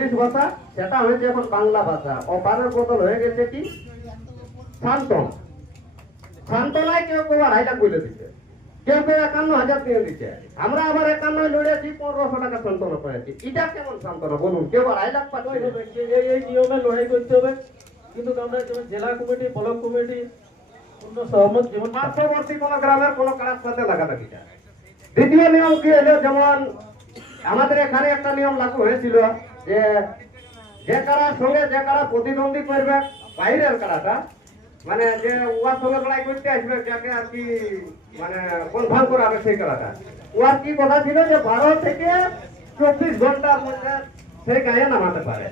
English ভাষা, সেটা হয়েছে এখন বাংলা ভাষা। অপারের বদল হয়ে গেছে কি শান্তন। শান্তনায় কেউ কেউ 2.5 লাখ বলে দিচ্ছে, কেউ কেউ 51,000 দিয়ে দিচ্ছে। আমরা আবার 51 লড়েছি, 1500 টাকা শান্তনা পেয়েছি। এটা কেমন শান্তনা বলুন? কেউ 2.5 লাখ পাচ্ছে। এই নিয়মে লড়াই করতে হবে। কিন্তু আমরা যেমন জেলা কমিটি, ব্লক কমিটি পূর্ণ সহমত, যেমন পার্শ্ববর্তী কোন গ্রামের কোন কারার সাথে লাগালাগি যায়। দ্বিতীয় নিয়ম কি হলো, যেমন আমাদের এখানে একটা নিয়ম লাগু হয়েছিল যে যে কারার সঙ্গে যে কারা প্রতিদ্বন্দ্বী করবে, বাইরের কারাটা, মানে যে ওয়ার সঙ্গে লড়াই করতে আসবে, যাকে আর কি মানে কনফার্ম করাবে সেই কারাটা, ওয়ার কি কথা ছিল যে 12 থেকে 24 ঘন্টার মধ্যে সেই গায়ে নামাতে পারে।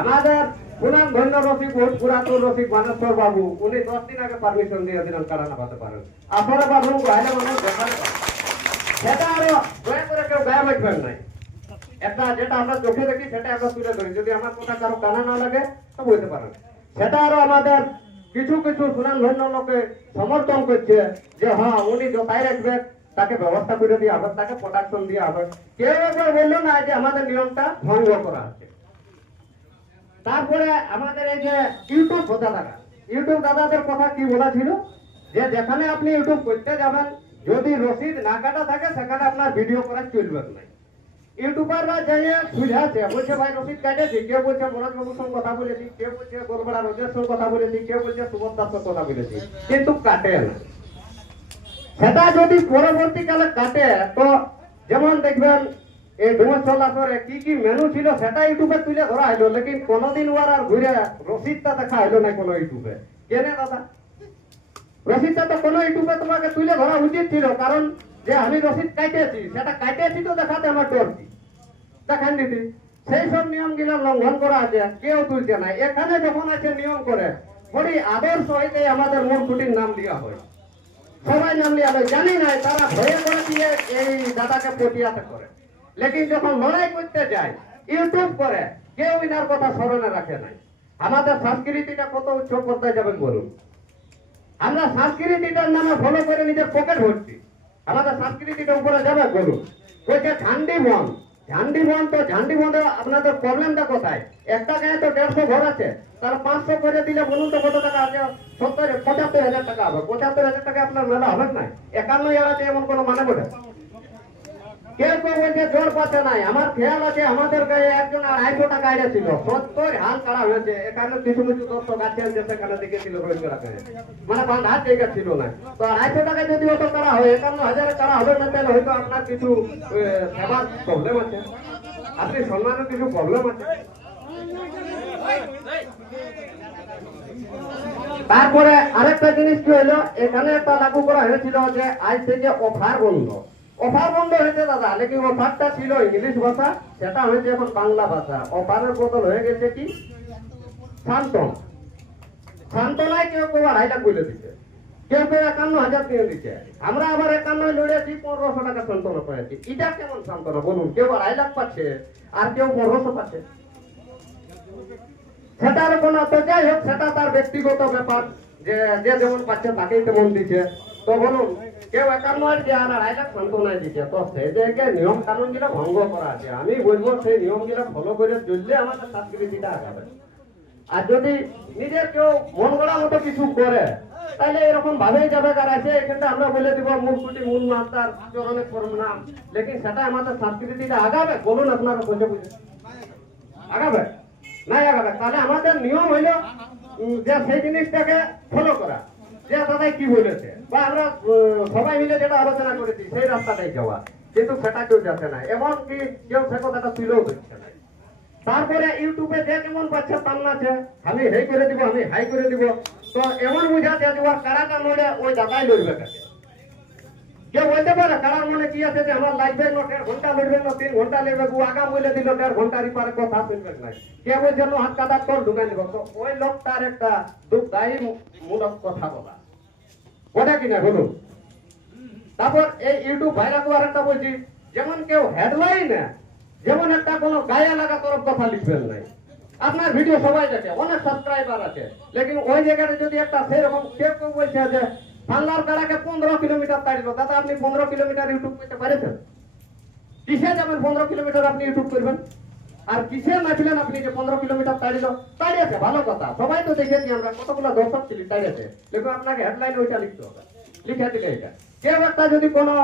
আমাদের সুনাম ধন্য রসিক, বহুত পুরাতন রসিক মানেশ্বর বাবু, উনি 10 দিন আগে পারমিশন দিয়ে দিলেন কারা নামাতে পারেন। আসলে বাবু গায়ে মানুষ দেখাতে পারে, সেটা আরো দয়া করে কেউ গায়ে মাখবেন নাই। একটা যেটা আমরা চোখে দেখি সেটা আমরা তুলে ধরি, যদি আমার কথা কারো কানা না লাগে তো বলতে পারেন। সেটা আরো আমাদের কিছু কিছু সুনাম ধন্য লোকে সমর্থন করছে যে হ্যাঁ উনি যথাই রাখবে, তাকে ব্যবস্থা করে দিয়ে হবে, তাকে প্রোটেকশন দিয়ে হবে। কেউ একবার বললো না যে আমাদের নিয়মটা ভঙ্গ করা আছে। তারপরে আমাদের এই যে ইউটিউব দাদারা, ইউটিউব দাদাদের কথা কি বলা ছিল যে যেখানে আপনি ইউটিউব করতে যাবেন, যদি রসিদ না কাটা থাকে সেখানে আপনার ভিডিও করা চলবে না। ইউটিউবাররা যাইয়ে সুঝাচ্ছে, বলছে ভাই রসিদ কাটেছি, কেউ বলছে মনোজ বাবুর সঙ্গে কথা বলেছি, কেউ বলছে গোলপাড়া রোজের সঙ্গে কথা বলেছি, কেউ বলছে সুবোধ দাসের সঙ্গে কথা বলেছি, কিন্তু কাটে না। সেটা যদি পরবর্তীকালে কাটে, তো যেমন দেখবেন এই ডুমছলাসরে কি কি মেনু ছিল সেটা ইউটিউবে তুলে ধরা হইলো, লেকিন কোনদিন ওর আর ঘুরে রসিদটা দেখা হইলো না কোনো ইউটিউবে। কেনে দাদা? রসিদটা তো কোনো ইউটিউবে তোমাকে তুলে ধরা উচিত ছিল, কারণ যে আমি রসিদ কাটেছি, সেটা কাটেছি তো দেখাতে আমার ডর কি, দেখান দিদি। সেই সব নিয়ম গুলো লঙ্ঘন করা আছে, কেউ তুলছে না। এখানে যখন আছে নিয়ম করে বড়ি আদর্শ হইতে আমাদের মূল ছুটির নাম দেওয়া হয়, সবাই নাম দেওয়া হয়। জানি না তারা ভয়ে করে দিয়ে এই দাদাকে প্রতিহত করে, লেকিন যখন লড়াই করতে যায় ইউটিউব করে, কেউ ইনার কথা স্মরণে রাখে নাই। আমাদের সংস্কৃতিটা কত উচ্চ পর্যায়ে যাবেন বলুন? আমরা সংস্কৃতিটার নামে ফলো করে নিজের পকেট ভর্তি, আমাদের সংস্কৃতিটা উপরে যাবে বলুন? বলছে ঝান্ডি বন, ঝান্ডি বন। তো ঝান্ডি বনে আপনাদের প্রবলেমটা কোথায়? একটা গায়ে তো 150 ঘর আছে, তার 500 করে দিলে বলুন তো কত টাকা আছে? 75,000 টাকা হবে। 75,000 টাকা আপনার মেলা হবে না? 51 এলাকাতে এমন কোনো মানে বলে? কেউ কেউ বলছে জোর পাচ্ছে নাই। আমার খেয়াল আছে আমাদের গায়ে একজন 250 টাকা আইডা ছিল, 70 হাল কাড়া হয়েছে। এখানে কিছু কিছু দর্শক আছেন যে সেখানে দেখেছিল রোজ রাখে, মানে বাঁধার জায়গা ছিল না। তো 250 টাকা যদি অত কাড়া হয়, 51,000 কাড়া হবে না, তাহলে হয়তো আপনার কিছু সেবার প্রবলেম আছে, আপনি সম্মানের কিছু প্রবলেম আছে। তারপরে আরেকটা জিনিস কি হলো, এখানে একটা লাগু করা হয়েছিল যে আজ থেকে অফার বন্ধ। অফার বন্ধ হয়েছে দাদা, লেকিন অফারটা ছিল ইংলিশ ভাষা, সেটা হয়েছে এখন বাংলা ভাষা। অফারের বদল হয়ে গেছে কি শান্তন। শান্তনায় কেউ কেউ 2.5 লাখ বলে দিচ্ছে, কেউ কেউ 51,000 দিয়ে দিচ্ছে। আমরা আবার 51 লড়েছি, 1500 টাকা শান্তনা পেয়েছি। এটা কেমন শান্তনা বলুন? কেউ 2.5 লাখ পাচ্ছে আর কেউ 1500 পাচ্ছে। সেটার কোন, তো যাই হোক সেটা তার ব্যক্তিগত ব্যাপার, যে যে যেমন পাচ্ছে তাকেই তেমন দিচ্ছে। তো বলুন, কেউ 51 যে আর 2.5 লাখ শান্তনায় দিচ্ছে, তো সেই জায়গায় নিয়ম কানুন গুলো ভঙ্গ করা আছে। আমি বলবো সেই নিয়ম গুলো ফলো করে চললে আমাদের সংস্কৃতিটা আগাবে। আর যদি নিজের কেউ মন গড়া মতো কিছু করে, তাহলে এরকম ভাবেই যাবে। আর আছে এখানটা আমরা বলে দিব মূল কুটি মূল মাতার চরণে নাম, লেকিন সেটা আমাদের সংস্কৃতিটা আগাবে বলুন? আপনারা বুঝে বুঝে আগাবে নাই আগাবে? তাহলে আমাদের নিয়ম হইলো যে সেই জিনিসটাকে ফলো করা, যে দাদাই কি বলেছে, বা আমরা সবাই মিলে যেটা আলোচনা করেছি সেই রাস্তাটাই যাওয়া। কিন্তু সেটা কেউ যাচ্ছে না, এমন কি কেউ সে কথাটা তুলেও দিচ্ছে না। তারপরে ইউটিউবে যে কেমন পাচ্ছে পান্নাছে, আমি হেই করে দিব, আমি হাই করে দিব। তো এমন বুঝাচ্ছে যে ওর কারাটা নড়ে ওই দাদাই লড়বে কাছে। কেউ বলতে পারে কারার মনে কি আছে যে আমার লাগবে না 1.5 ঘন্টা লড়বে না 3 ঘন্টা লড়বে, ও আগা বলে দিল 1.5 ঘন্টার পরে কথা শুনবে না। কে বলছে হাত কাটা তোর ঢুকাই দিব? তো ওই লোকটার একটা দুঃখদায়ী মূলক কথা বলা, ওটা কিনা বলুন? তারপর এই ইউটিউব ভাইরাল করার একটা বলছি, যেমন কেউ হেডলাইনে যেমন একটা কোনো গায়ে লাগা তরফ কথা লিখবেন নাই। আপনার ভিডিও সবাই দেখে, অনেক সাবস্ক্রাইবার আছে, লেকিন ওই জায়গাটা যদি একটা সেরকম কেউ কেউ বলছে যে বাংলার কাড়াকে 15 কিলোমিটার তাড়িল, দাদা আপনি 15 কিলোমিটার ইউটিউব করতে পারেছেন? কিসে যাবেন 15 কিলোমিটার আপনি ইউটিউব করবেন? আর কিসে নাচলেন আপনি যে 15 কিলোমিটার তাড়িল? তাড়িয়েছে, ভালো কথা, সবাই তো দেখেছি আমরা, কতগুলো দর্শক ছিল তাড়িয়েছে, কিন্তু আপনাকে হেডলাইনে ওইটা লিখতে হবে, লিখে দিলে এটা কেউ একটা যদি কোনো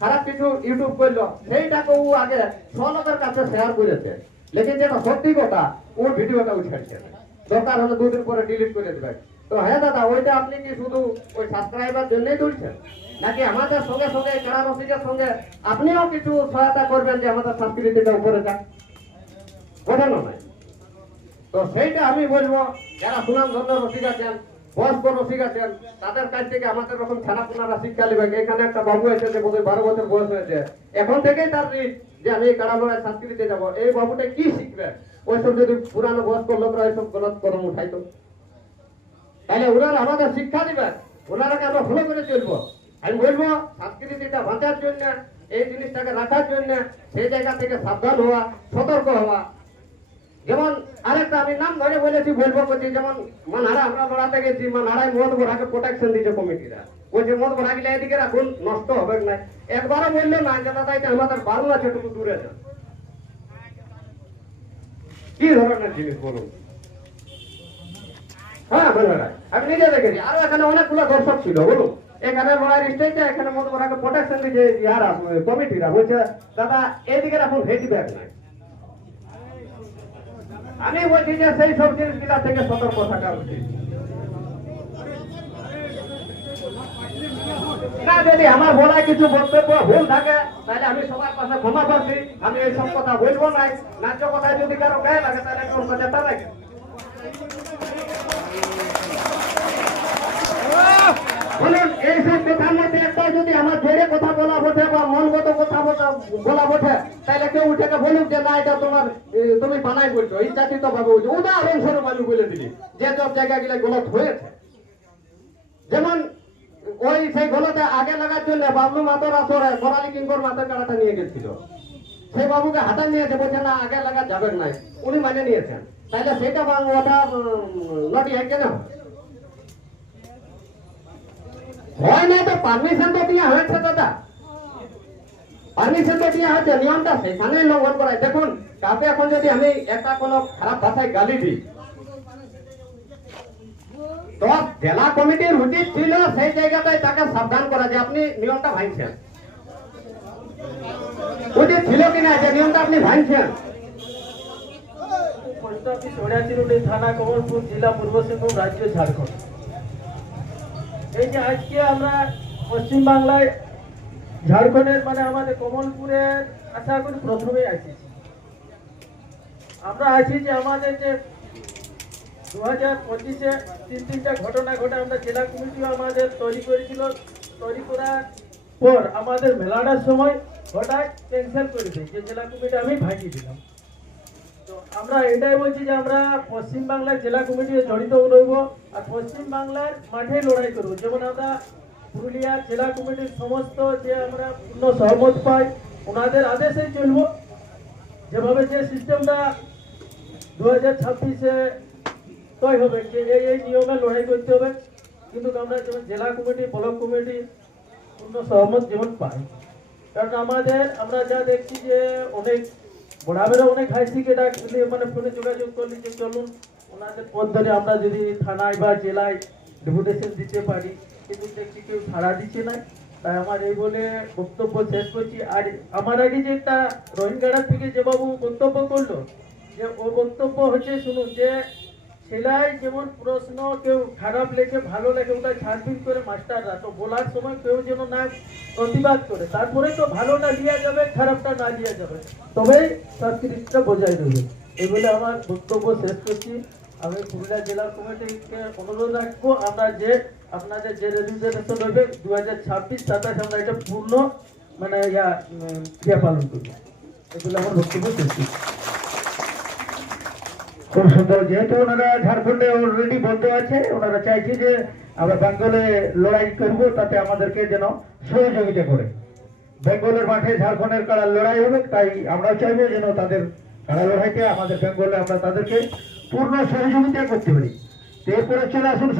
খারাপ কিছু ইউটিউব করলো সেইটাকে ও আগে 6 লোকের কাছে শেয়ার করেছে, লেকিন যেটা সত্যি কথা ওর ভিডিওটা উঠাইছে, দরকার হলে 2 দিন পরে ডিলিট করে দেবে। তো হ্যাঁ দাদা, ওইটা আপনি কি শুধু ওই সাবস্ক্রাইবার জন্যই তুলছেন, নাকি আমাদের সঙ্গে সঙ্গে কারা রসিকের সঙ্গে আপনিও কিছু সহায়তা করবেন যে আমাদের সংস্কৃতিটা উপরে যাক? বোঝানো নাই তো সেইটা আমি বলবো, যারা সুনাম ধন্য রসিক আছেন, বয়স্ক রসিক আছেন, তাদের কাছ থেকে আমাদের রকম ছানাপুনারা শিক্ষা নেবে। এখানে একটা বাবু এসেছে, বোধহয় 12 বছর বয়স হয়েছে, এখন থেকেই তার রিট যে আমি কারা লড়াই সংস্কৃতিতে যাবো। এই বাবুটা কি শিখবে? ওইসব যদি পুরানো বয়স্ক লোকরা এইসব গলত কদম উঠাইতো, তাহলে ওনারা আমাদের শিক্ষা দিবেন, ওনারাকে আমরা ফলো করে চলবো। আমি বলবো সংস্কৃতিটা বাঁচার জন্য, এই জিনিসটাকে রাখার জন্য সেই জায়গা থেকে সাবধান হওয়া, সতর্ক হওয়া। যেমন আরেকটা আমি নাম ধরে বলেছি, বলবো করছি, যেমন মানহারা আমরা লড়াতে গেছি, মানহারায় মদ ভরাকে প্রোটেকশন দিচ্ছে কমিটিরা, ওই যে মদ ভরা গিলা এদিকে রাখুন, নষ্ট হবে না, একবারও বললো না যে দাদা এটা আমাদের বারণ আছে, একটু দূরে যান। কি ধরনের জিনিস বলুন? হ্যাঁ বন্ধুরা, আমি নিজে দেখেছি, আরো এখানে অনেকগুলো দর্শক ছিল, বলুন এখানে লড়াইয়ের স্টেজে এখানে মত ওরাকে প্রোটেকশন দিয়েছে ইয়ারা কমিটিরা, বলছে দাদা এইদিকে রাখুন, হেঁটে ব্যাগ নাই। আমি বলছি যে সেই সব জিনিসগুলা থেকে সতর্ক থাকা উচিত। না, যদি আমার বলায় কিছু বক্তব্য ভুল থাকে তাহলে আমি সবার কাছে ক্ষমা করছি, আমি এইসব কথা বলবো না। ন্যায্য কথায় যদি কারো গায়ে লাগে তাহলে ওর কাছে তা লাগে। বলুন এইসব কথার মধ্যে একটা যদি আমার জোরে কথা বলা বটে বা মনগত কথা বলা বটে, তাহলে কেউ উঠে বলুক যে না এটা তোমার তুমি বানাই বলছো, ইচ্ছাকৃত ভাবে বলছো। উদাহরণস্বরূপ আমি বলে দিলি যে সব জায়গা গুলো গলত হয়েছে, যেমন ওই সেই গলতে আগে লাগার জন্য বাবলু মাতর আসরে করালি কিঙ্কর মাথার কাড়াটা নিয়ে গেছিল, সেই বাবুকে হাতায় নিয়েছে, বলছে না আগে লাগা যাবেন নাই, উনি মানে নিয়েছেন, তাহলে সেটা ওটা লটি হয় কেন? হয় না তো পারমিশন তো দেওয়া হয়েছে দাদা, পারমিশন তো দেওয়া হয়েছে, নিয়মটা সেখানে লঙ্ঘন করায়। দেখুন কাউকে এখন যদি আমি একটা কোনো খারাপ ভাষায় গালি দিই, তো জেলা কমিটির উচিত ছিল সেই জায়গাটায় তাকে সাবধান করা যে আপনি নিয়মটা ভাঙছেন, উচিত ছিল কিনা যে নিয়মটা আপনি ভাঙছেন। পোস্ট অফিস ওড়িয়াচিরুটি, থানা কমলপুর, জেলা পূর্ব সিংভূম, রাজ্য ঝাড়খণ্ড। এই যে আজকে আমরা পশ্চিমবাংলায় ঝাড়খণ্ডের মানে আমাদের কমলপুরের আশা করি প্রথমেই আছি। আমরা আছি যে আমাদের যে 2025-এ তিনটা ঘটনা ঘটে, আমরা জেলা কমিটিও আমাদের তৈরি করেছিল, তৈরি করার পর আমাদের মেলাটার সময় হঠাৎ ক্যান্সেল করে দিই, যে জেলা কমিটি আমি ভাঙিয়ে দিলাম। তো আমরা এটাই বলছি যে আমরা পশ্চিমবাংলার জেলা কমিটি জড়িত রইব আর পশ্চিমবাংলার মাঠে লড়াই করব। যেমন আমরা পুরুলিয়ার জেলা কমিটির সমস্ত যে আমরা পূর্ণ সহমত পাই, ওনাদের আদেশে চলব, যেভাবে যে সিস্টেমটা 2026-এ তৈরি হবে যে এই নিয়মে লড়াই করতে হবে। কিন্তু আমরা যেমন জেলা কমিটি, ব্লক কমিটি পূর্ণ সহমত যেমন পাই, কারণ আমরা যা দেখছি যে অনেক বড়াবেরা অনেক হাই সিকে ডাকলে মানে ফোনে যোগাযোগ করলে যে চলুন ওনাদের পথ ধরে আমরা যদি থানায় বা জেলায় ডেপুটেশন দিতে পারি, কিন্তু দেখছি কেউ ছাড়া দিচ্ছে না। তাই আমার এই বলে বক্তব্য শেষ করছি। আর আমার আগে যে একটা রোহিঙ্গাড়া থেকে যে বাবু বক্তব্য করলো, যে ও বক্তব্য হচ্ছে শুনুন, যে সেলাই যেমন প্রশ্ন কেউ খারাপ লেখে ভালো লেখে ওটা ছাড়বিন করে মাস্টাররা, তো বলার সময় কেউ যেন না প্রতিবাদ করে, তারপরে তো ভালোটা লিয়া যাবে, খারাপটা না লিয়া যাবে, তবেই সংস্কৃতিটা বজায় রইবে। এই বলে আমার বক্তব্য শেষ করছি। আমি পুরুলিয়া জেলা কমিটিকে অনুরোধ রাখবো, আমরা যে আপনাদের যে রেজুলেশন রইবে 2026-27 আমরা এটা পূর্ণ মানে ক্রিয়া পালন করবো। এগুলো আমার বক্তব্য শেষ করছি। খুব সুন্দর। যেহেতু ওনারা ঝাড়খণ্ডে অলরেডি বন্ধ আছে, ওনারা চাইছে যে আমরা বেঙ্গলে লড়াই করব, তাতে আমাদেরকে যেন সহযোগিতা করে। বেঙ্গলের মাঠে ঝাড়খণ্ডের কাড়া লড়াই হবে, তাই আমরাও চাইবো যেন তাদের কাড়া লড়াইকে আমাদের বেঙ্গলে আমরা তাদেরকে পূর্ণ সহযোগিতা করতে পারি। এরপরে চলে আসুন।